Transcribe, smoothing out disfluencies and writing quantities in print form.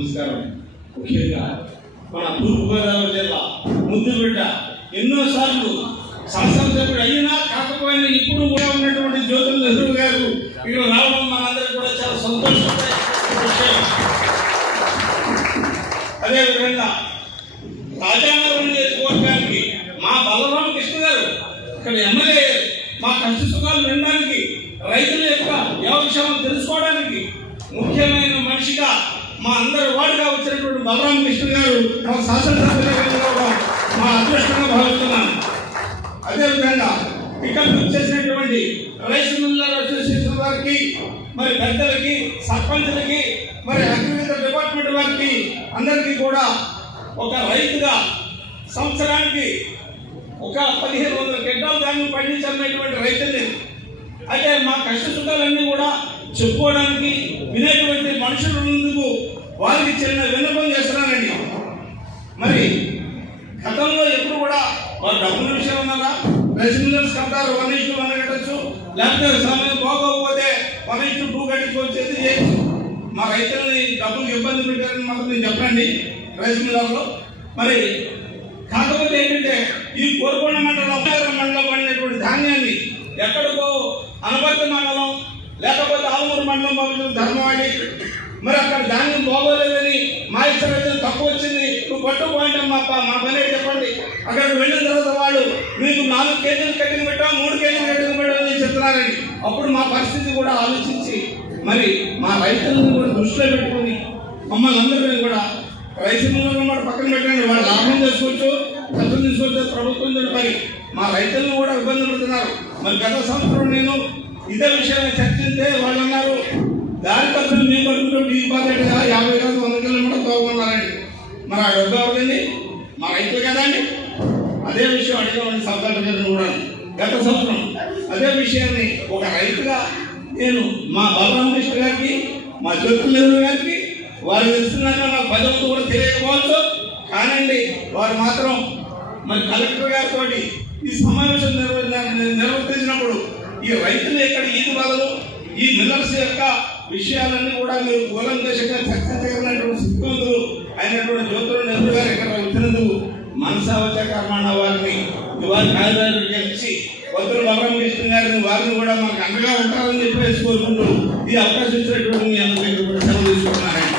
నమస్కారం. ముఖ్యంగా మన తూర్పుగోదావరి జిల్లా ముద్దుబిడ్డ ఎన్నోసార్లు శాసనసభ్యుడు అయినా కాకపోయినా ఇప్పుడు కూడా ఉన్నటువంటి జ్యోతుల నెహ్రూ గారు ఇక్కడ రావడం మనందరికీ కూడా చాలా సంతోషమైన విషయం. అదేవిధంగా రాజానగరం నియోజకవర్గానికి మా బలరామ కృష్ణ గారు ఇక్కడ ఎమ్మెల్యే మా కష్ట సుఖాలు వినడానికి రైతుల యొక్క యోగక్షేమం తెలుసుకోవడానికి ముఖ్యమైన మనిషిగా మా అందరి వాడుగా వచ్చినటువంటి బలరామ కృష్ణ గారు మా శాసనసభ్యులుగా మా అదృష్టంగా భావిస్తున్నాను. అదేవిధంగా ఇక్కడికి వచ్చేసినటువంటి రైస్ మిల్లర్ అసోసియేషన్ వారికి, మరి పెద్దలకి, సర్పంచులకి, మరి అగ్రికల్చర్ డిపార్ట్మెంట్ వారికి అందరికీ కూడా ఒక రైతుగా సంవత్సరానికి ఒక 1500 క్వింటాల్ ధాన్యం పండించాలనేటువంటి రైతుల్ని, అయితే మా కష్ట సుఖాలన్నీ కూడా చెప్పుకోవడానికి వినేటువంటి మనుషులు ముందుకు వారికి చిన్న విన్నపం చేస్తున్నానండి. మరి గతంలో ఎప్పుడు కూడా వారు డబ్బుల విషయం ఉన్నారా, రైస్ మిల్లర్స్ కట్టారు 1:1 కట్టచ్చు, లేకపోతే సమయం పోకపోతే 1:2 కట్టించుకొచ్చేది చేయొచ్చు. మా రైతులని డబ్బులకు ఇబ్బంది పెట్టారని మాత్రం నేను చెప్పండి రైస్ మిల్లర్లో. మరి కాకపోతే ఏంటంటే ఈ కోరుకొండ మండలం మండలం పడినటువంటి ధాన్యాన్ని ఎక్కడికో అనపర్తి మండలం లేకపోతే ఆలమూరు మండలం పంపించిన ధర్మవాడి, మరి అక్కడ ధాన్యం బాగోలేదని మా ఇతర తక్కువ వచ్చింది, నువ్వు పట్టుకోండి మా పని చెప్పండి. అక్కడికి వెళ్ళిన తర్వాత వాళ్ళు మీకు 4 కేజీలు కట్టిన పెట్టాం, 3 కేజీలు కట్టిన పెట్టామని చెప్తున్నారని అప్పుడు మా పరిస్థితి కూడా ఆలోచించి మరి మా రైతులను కూడా దృష్టిలో పెట్టుకుని మమ్మల్ని అందరినీ కూడా రైతు మిల్లర్లను కూడా పక్కన పెట్టండి, వాళ్ళు లాభం చేసుకోవచ్చు, ఖర్చులు తీసుకోవచ్చు, ప్రభుత్వం పని మా రైతులను కూడా ఇబ్బంది పెడుతున్నారు. మరి గత సంవత్సరం నేను ఇదే విషయాన్ని చర్చిస్తే వాళ్ళు అన్నారు దారి ఖర్చులు మేము పడుకుంటాం, మీకు బాధ్యతగా 50 కాదు 100 కిలోమీటర్లు తోగున్నారండి. మరి ఆ డబ్బు ఎవరిదండి? మా రైతులు కదా అండి. అదే విషయం అడిగామండి సభ్యులు కూడా గత సంవత్సరం అదే విషయాన్ని ఒక రైతుగా నేను మా బలరామ కృష్ణ గారికి, మా జ్యోతుల నెహ్రూ గారికి వారు తెలుస్తున్నాక నాకు పదవులు కూడా తెలియకపోవచ్చు కానండి, వారు మాత్రం మరి కలెక్టర్ గారితో ఈ సమావేశం నిర్వర్తించినప్పుడు ఈ రైతులు ఎక్కడ ఈది బదులు ఈ మిల్లర్స్ యొక్క విషయాలన్నీ కూడా మీరు కూలంకషంగా చర్చ చేయనటువంటి సిబ్బందులు అయినటువంటి జ్యోతుల నెహ్రూ గారు ఇక్కడ వచ్చినందుకు మనసావచ కర్మాణ వారిని వారి కార్యాలయాలు గెలిచి వద్దులు బలరామ కృష్ణ గారిని వారిని కూడా మాకు అండగా ఉంటారని చెప్పేసి కోరుకుంటూ ఈ అవకాశం ఇచ్చినటువంటి మీ అందరికీ కూడా సెలవు తీసుకుంటున్నారండి.